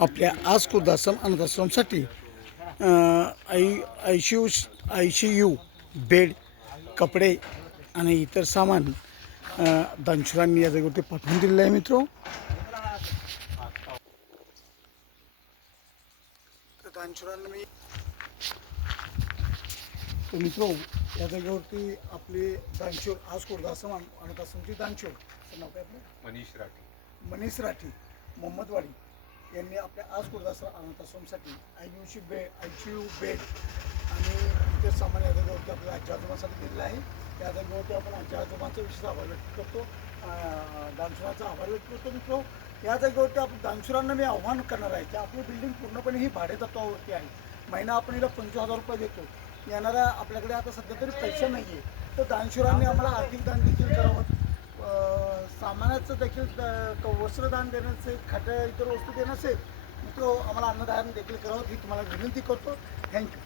आपल्या आज खुर्दाश्रम अनाथाश्रमसाठी ICU bed, कपडे आणि इतर सामान दानशूरांनी या जागेवरती पाठवून दिलेलं आहे मित्रो. तर दानशूरांना मी मित्रो या जागेवरती आपले दानशूर आज खुर्दाश्रम अनाथाश्रमचे दानशूर नाव काय आपलं मनीष राठी मोहम्मदवाडी यांनी आपल्या आज खुर्दाश्रम अनाथाश्रमसाठी ICU बेड आणि इतर सामान या जागेवरती आपल्या आजी आजोबांसाठी दिलेलं आहे. या जागेवरती आपण आजी आजोबांचा विशेष आभार व्यक्त करतो, दानशूरांचा आभार व्यक्त करतो मित्रो. या जागेवरती आपण दानशूरांना मी आव्हान करणार आहे की आपली बिल्डिंग पूर्णपणे ही भाडेतत्वावरती आहे. महिना आपण हिला 25,000 रुपये देतो. येणाऱ्या आपल्याकडे आता सध्या तरी पैसे नाही आहे, तर दानशूरांनी आम्हाला आर्थिक दान देखील करावं, सामानाचं देखील वस्त्रदान देणं असेल, खाट्या इतर वस्तू देणं असेल मित्र, आम्हाला अन्नदान देखील करावं ही तुम्हाला विनंती करतो. थँक्यू.